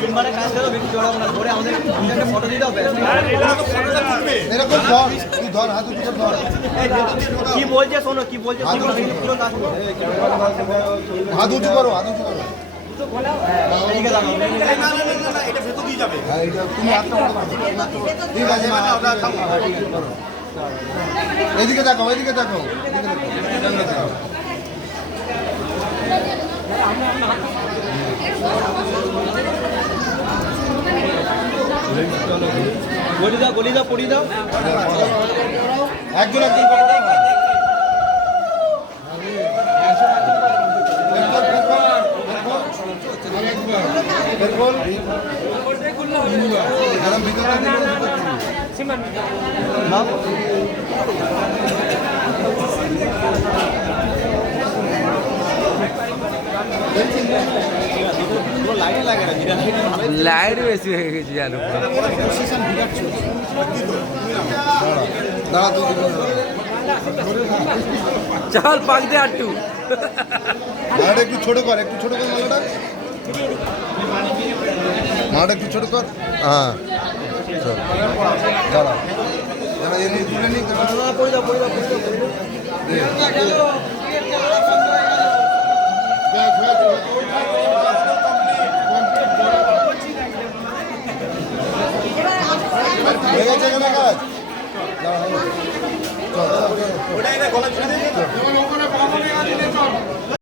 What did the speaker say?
তিনবারে কাজ করো বেশি জড়াবো না ধরে আমাদের একটা ফটো দিতে হবে এরকম ধর তুই ধর হাত উঁচু করে ধর কি বলছে শোনো কি বলছে পুরো কাজ করো হাত উঁচু করো হাত উঁচু করো এদিকে দাঁড়াও এটা ভেতর দিয়ে যাবে। হ্যাঁ এইটা তুমি হাতটা করো ঠিক আছে না ঠিক আছে করো এদিকে দেখো এদিকে দেখো এদিকে দেখো গলি দাও পড়ি দাও একজন একজন করে দাও লাইট বেশি হয়ে গেছে জানো দাঁড়া তুই চল পাক দে আটটু মালাটা একটু ছোট কর মালাটা একটু ছোট কর হ্যাঁ চল দাঁড়া দাঁড়া এমনি তুলে নি পড়ি দাও হয়ে গেছে এখানে কাজ ওটা এনে গলা ঝুলে দিয়ে